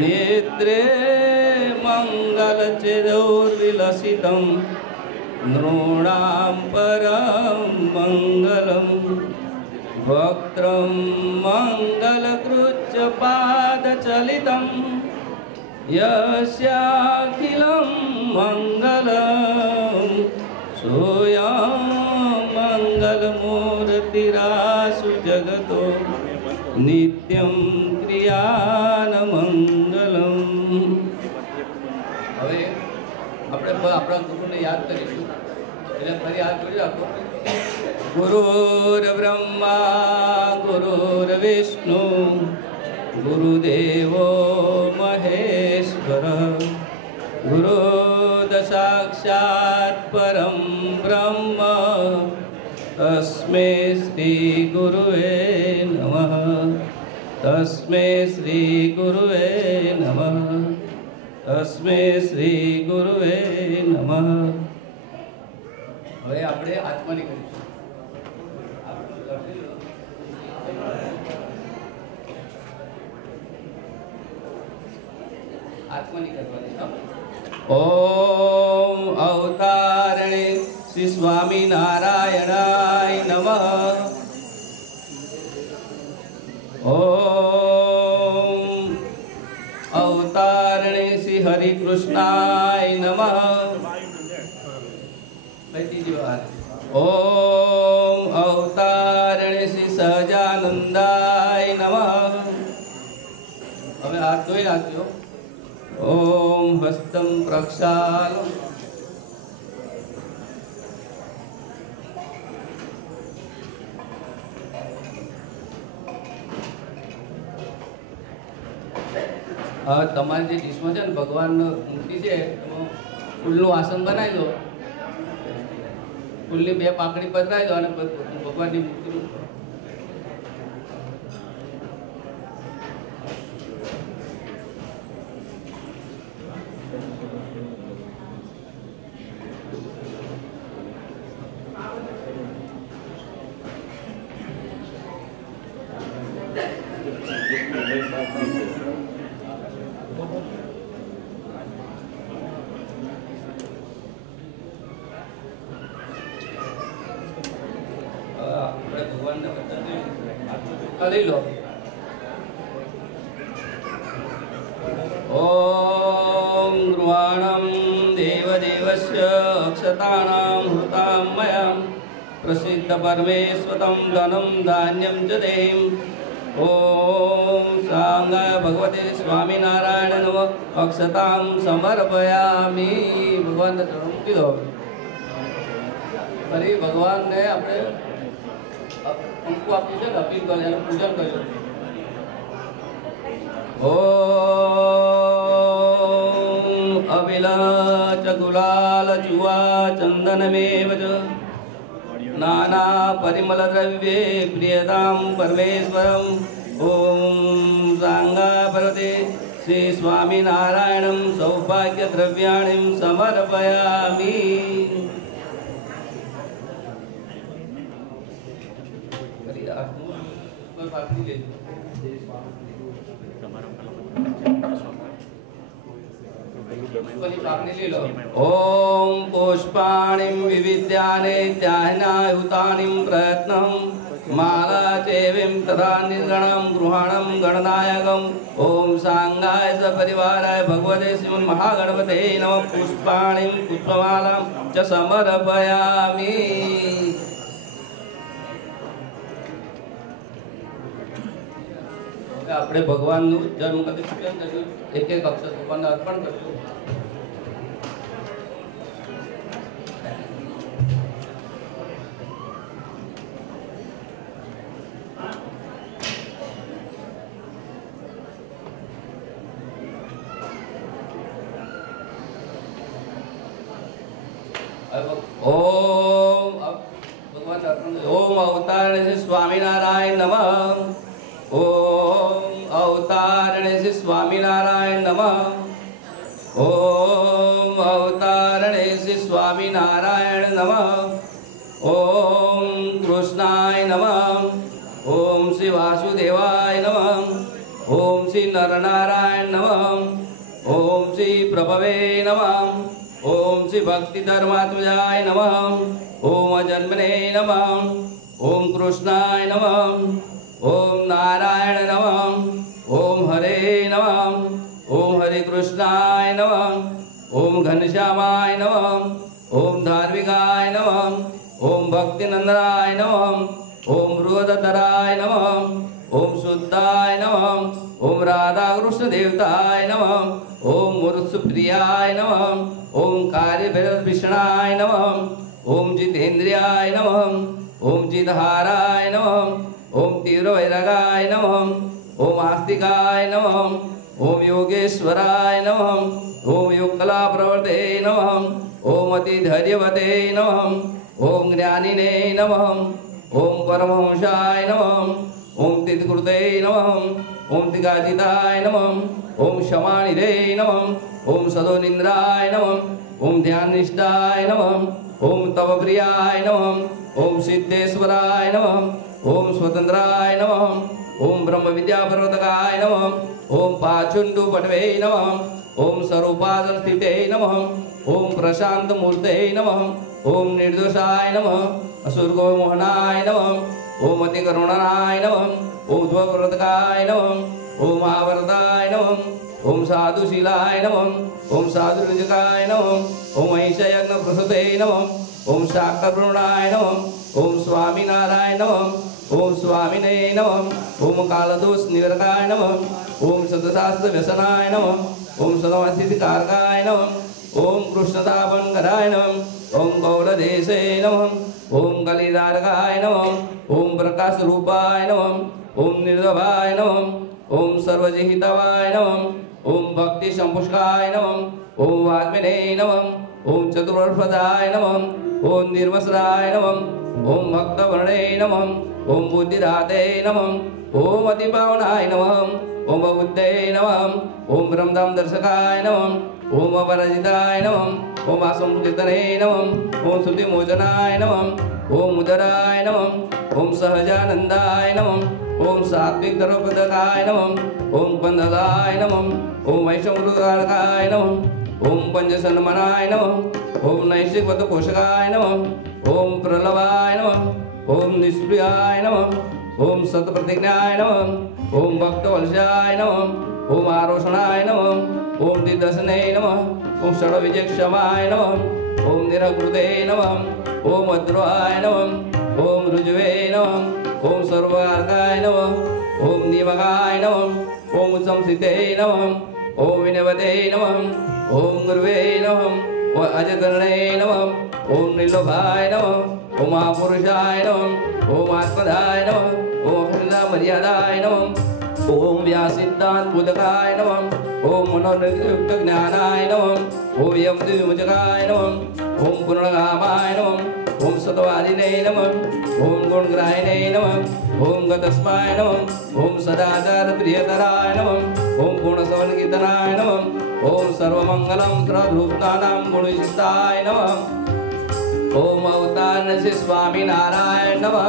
नेत्रे मङ्गलचिदौर्विलसितं नृणां परं मङ्गलं वक्त्रं मङ्गलकृच्छपादचलितं यस्याखिलं मङ्गलं सोऽयं मङ्गलमूर्तिरासु जगतो नित्यं क्रियानमङ्गलम्। હવે આપણે આપણા ગુરુને યાદ કરીશું એટલે ફરી યાદ કરી રાખો। ગુરુર બ્રહ્મા गुरुर्विष्णु गुरुदेवो महेश्वर गुरुः साक्षात् परं ब्रह्म तस्मै श्री गुरुवे नमः तस्मै श्री गुरुवे नमः तस्मै श्री गुरुवे नमः। હવે આપણે આત્માની કરીશું। આત્માની કરવાની। ઓમ અવતારણે શ્રી સ્વામિનારાયણાય નમઃ। ओम अवतारणे श्री हरि कृष्णाय नमः। ओम अवतारणे श्री सहजानंदाय नमः। हमें हाथ धोई नाख्यो। ओम हस्तं प्रक्षालो તમારી જે ડીશમાં છે ને ભગવાન મૂર્તિ છે ફૂલનું આસન બનાવી દો, ફૂલની બે પાંખડી પધરાવી દો અને ભગવાનની મૂર્તિ લઈ લો। ઓમ ગૃહાણમ દેવદેવસ્ય અક્ષતાનાં હૃતાં મયા પ્રસિદ્ધ પરમેશ્વરં ધનમ ધાન્યમ ચ દેમ। ઓમ સાંગાય ભગવતે સ્વામિનારાયણ નમઃ અક્ષતાં સમર્પયામિ। ભગવાનને ચરણ મૂકી દો। ફરી ભગવાનને આપણે हमको आपकी से अपील कर यार पूजन करो। ओम अभिलाच गुलाल जुवा चंदनमेव च नाना परिमल द्रव्ये प्रियतां परमेश्वरम्। ओम सांगा भरते श्री स्वामिनारायणं सौभाग्य द्रव्याणि समर्पयामि। ओम पुष्पाणिं विविध्यानि त्याहनायुतानिं प्रयत्नं माला चेविं तथा निर्गणं गृहाणं गणनायकम्। ओम सांगाय सपरिवाराय भगवते श्रीमन्महागणपते नमः। पुष्पाणिं पुष्पमालां च समर्पयामि। આપણે ભગવાનનું જન્મ કદી પૂજન કર્યું, એક એક અક્ષર ભગવાનને અર્પણ કર્યું। ओम भगवान अर्पण। ओम अवतारणे श्री स्वामिनारायण नमः। ओम अवतारणे श्री स्वामिनारायण नमः। ओम अवतारणे श्री स्वामिनारायण नमः। ओम कृष्णाय नमः। ओम श्री वासुदेवाय नमः। ओम श्री नरनारायण नमः। ओम श्री प्रभवे नमः। ओम श्री भक्ति धर्मात्मजाय नमः। ओम अजन्मने नमः। ओम कृष्णाय नमः। ओम नारायण नमः। ओम हरे नमः। ओम हरे कृष्णाय नमः। ओम घनश्यामाय नमः। ओम धार्मिकाय नमः। ओम भक्तिनंदनाय नमः। ओम रोदधराय नमः। ओम शुद्धाय नमः। ओम राधा कृष्ण देवताय नमः। ओम मुरुत्सुप्रियाय नमः। ओम कार्यभैरवभीषणाय नमः। ओम जितेन्द्रियाय नमः। ओम जितहाराय नमः। ओम तीव्रवैरागाय नमः। ओम आस्तिकाय नमः। ओम योगेश्वराय नमः। ओम योगकलाप्रवर्ते नमः। ओम अतिधैर्यवते नमः। ओम ज्ञानिने नमः। ओम परमहंसाय नमः। ओम तिथकृते नमः। ओम तिगाजिताय नमः। ओम क्षमानिधे नमः। ओम सदोनिन्द्राय नमः। ओम ध्याननिष्ठाय नमः। ओम तवप्रियाय नमः। ओम सिद्धेश्वराय नमः। ओम स्वतंत्राय नमः। ओम ब्रह्म विद्याप्रवर्तकाय नमः। ओम पाचुंडु पटवे नमः। ओम स्वरूपासन स्थिते नमः। ओम प्रशांत मूर्ते नमः। ओम निर्दोषाय नमः। असुरगो मोहनाय नमः। ओम अति करुणाय नमः। ओम ध्वप्रवर्तकाय नमः। ओम आवरदाय नमः। ओम साधुशीलाय नमः। ओम साधुरंजकाय नमः। ओम ऐशयज्ञ प्रसुते नमः। ओम शाक्तवृणाय नमः। ओम स्वामीनारायण नमः। ओम स्वामिने नमः। ओम कालदोष निवारकाय नमः। ओम सतशास्त्र व्यसनाय नमः। ओम सदवासिकारकाय नमः। ओम कृष्णदापनकराय नमः। ओम गौरदेशे नमः। ओम कलिदारकाय नमः। ओम प्रकाश रूपाय नमः। ओम निर्दवाय नमः। ओम सर्वजिहितवाय नमः। ओम भक्ति संपुष्काय नमः। ओम वाग्मिने नमः। ओम चतुर्वर्षदाय नमः। ओम निर्वस्राय नमः। ओम भक्तवर्णे नमः। ओम बुद्धिदाते नमः। ओम अतिपावनाय नमः। ओम बुद्धे नमः। ओम ब्रह्मधाम दर्शकाय नमः। ओम अपराजिताय नमः। ओम असंकीर्तने नमः। ओम श्रुतिमोचनाय नमः। ओम उदराय नमः। ओम सहजानंदाय नमः। ओम सात्विक धर्मपदकाय नमः। ओम पंदलाय नमः। ओम वैष्णवकारकाय नमः। ओम पंचसन्मनाय नमः। ओम नैष्ठिक पोषकाय नमः। ओम प्रलवाय नमः। ओम निष्प्रियाय नमः। ओम सतप्रतिज्ञाय नमः। ओम भक्तवल्स्याय नमः। ओम आरोषणाय नमः। ओम दिदर्शने नमः। ओम षड्विजक्षमाय नमः। ओम निरकृते नमः। ओम अद्रवाय नमः। ओम ऋजवे नमः। ओम सर्वार्काय नमः। ओम निमगाय नमः। ओम संसिते नमः। ओम विनवते नमः। ओम गुरुवे नमः। ओम अजतरणे नमः। ओम निर्लोभाय नमः। ओम महापुरुषाय नमः। ओम आत्मदाय नमः। ओम अखंड मर्यादाय नमः। ओम व्यासिद्धांत बोधकाय नमः। ओम मनोनियुक्त ज्ञानाय नमः। ओम यम विमोचकाय नमः। ओम पूर्णकामाय नमः। ओम सतवादिने नमः। ओम गुणग्राहिणे नमः। ओम गतस्माय नमः। ओम सदाचार प्रियतराय नमः। ओम गुणसवनकीर्तनाय नमः। ओम सर्वमंगलम सर्वरूपनानां गुणविशिष्टाय नमः। ओम अवतारण श्री स्वामी नारायण नमः।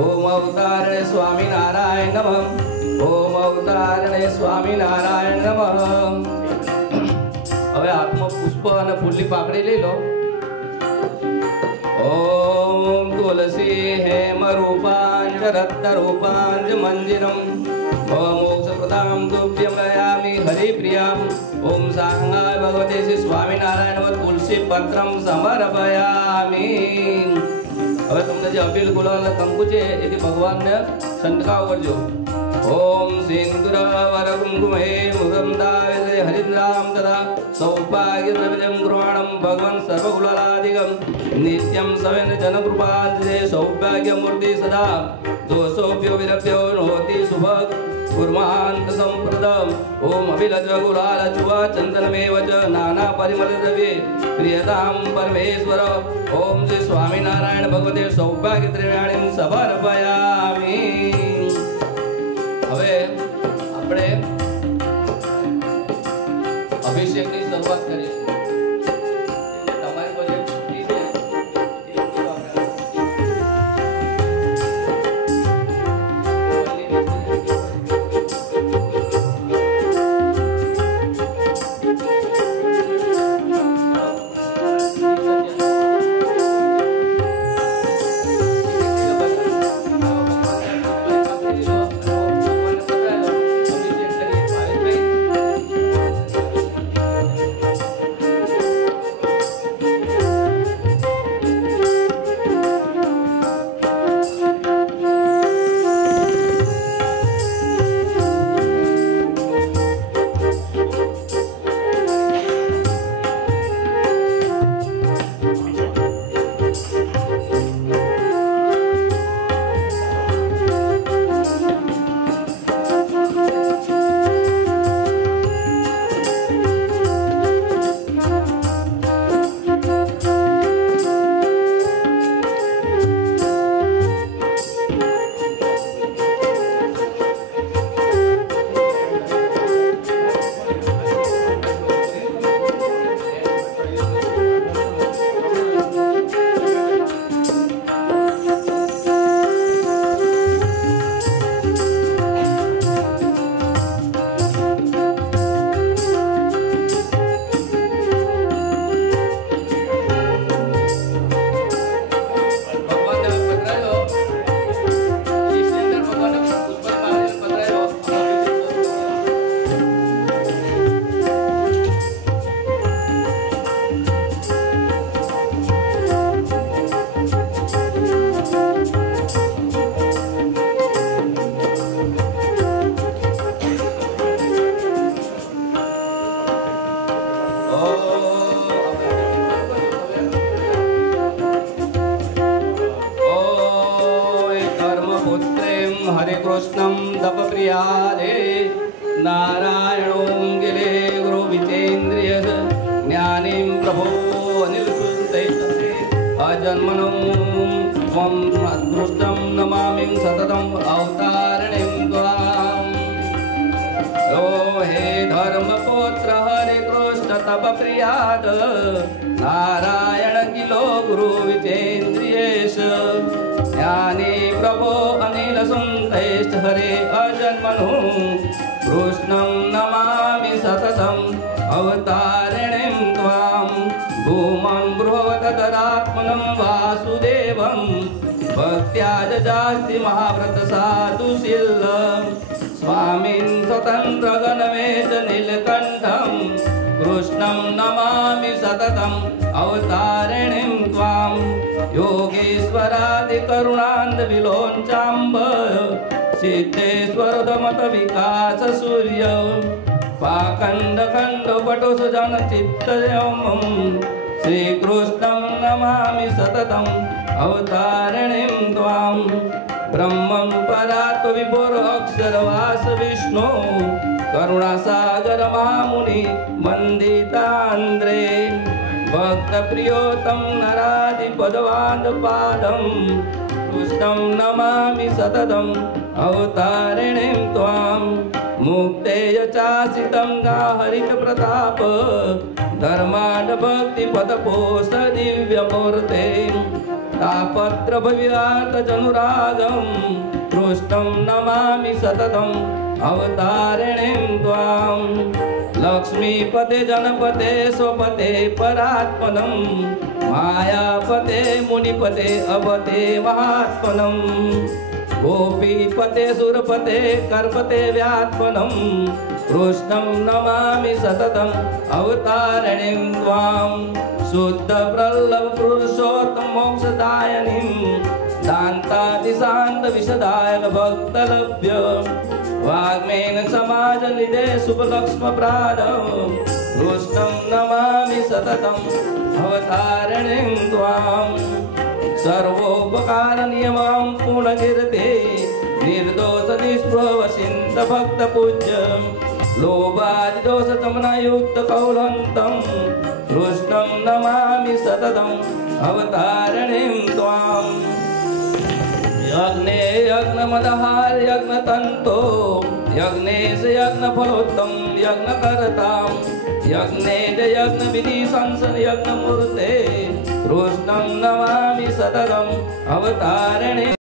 ओम अवतारण स्वामी नारायण नमः। ओम अवतारण स्वामी नारायण नमः। હવે હાથમાં પુષ્પ અને ફૂલની પાકડી લઈ લો. ओम तुलसी हेम रूपांच रत्न रूपांच मंदिरम मोक्ष प्रदाम तुभ्यं नयामि हरिप्रियम. ओम सांगाय भगवते श्री स्वामी नारायण तुलसी पत्रम समर्पयामि. હવે તમને જે અબીલ ગુલાલ કંકુ છે એથી ભગવાનને છંટકાવ કરજો. ओम सिंदूर वर कुंकुमे मुदम दावे हरिद्राम तदा सौभाग्य द्रव्यम गृहाणम भगवन् सर्वकुलादिगम नित्यं सवेन जन कृपादे सौभाग्य मूर्ति सदा दोषोभ्यो विरभ्यो नोति शुभ कुर्मान्त संप्रदम. ओम अभिलज गुलाल चुवा चंदनमेव च नाना परिमल द्रव्ये प्रियताम परमेश्वर. ओम श्री स्वामी नारायण भगवते सौभाग्य द्रव्याणि समर्पयामि. હવે આપણે અભિષેકની શરૂઆત કરીશું. તમારી પાસે છૂટી છે हरे कृष्णं तपप्रियादे नारायणों गिले गुरुविचेन्द्रिय ज्ञानीं प्रभो अनिलसुते अजन्मनं त्वं अदृष्टं नमामि सततं अवतारणिं त्वाम्। ओ हे धर्मपुत्र हरे कृष्ण तपप्रियाद नारायण किलो गुरुविचेन्द्रियेश ज्ञानी प्रभो अनिल सुन्तेष्ट हरे अजन्मनु कृष्णं नमामि सततं अवतारिणीं त्वां। भूमं बृहवतरात्मनं वासुदेवं भक्त्या जजास्ति महाव्रत साधुशीलं स्वामिन् स्वतन्त्र गणवेश नीलकण्ठं कृष्णं नमामि सततं अवतारिणीं त्वां। योगेश्वरादि करुणान्द विलोचाम्ब सिद्धेश्वरदमत विकास सूर्य पाखंड खंड पटो सुजन चित्तयमं श्रीकृष्णं नमामि सततं अवतारिणीं त्वां। ब्रह्मं परात् विभुर अक्षरवास विष्णु करुणासागर महामुनि वन्दितान्द्रे भक्त प्रियोतम नरादिपदवादपादं कृष्णं नमामि सततं अवतारिणीं त्वां। मुक्तेय चासितं गाहरित प्रताप धर्माढ भक्ति पदपोष दिव्यमूर्ते तापत्र भव्यार्थ जनुरागं कृष्णं नमामि सततं अवतारिणीं त्वां। लक्ष्मीपते जनपते स्वपते परात्मनं मायापते मुनिपते अवते महात्मनं गोपीपते सुरपते कर्पते व्यात्मनं कृष्णं नमामि सततं अवतारिणीं त्वां। शुद्ध प्रल्लभ पुरुषोत्तम मोक्षदायिनीं दान्तादिशान्त विशदायक भक्तलभ्य वाग्मेन समाज निधे शुभलक्ष्म प्राणं कृष्णं नमामि सततं अवतारिणीं त्वां। सर्वोपकार नियमं पूर्णकीर्ते निर्दोष निष्प्रभ सिन्ध भक्त पूज्य लोभादि दोष शमनयुक्त कौलन्तं कृष्णं नमामि सततं अवतारिणीं त्वां। यज्ञे यज्ञमदहार यज्ञतन्तो यज्ञेश यज्ञफलोत्तम यज्ञकर्तां यज्ञे च यज्ञविधि संसन यज्ञमूर्ते कृष्णं नमामि सततं अवतारिणीं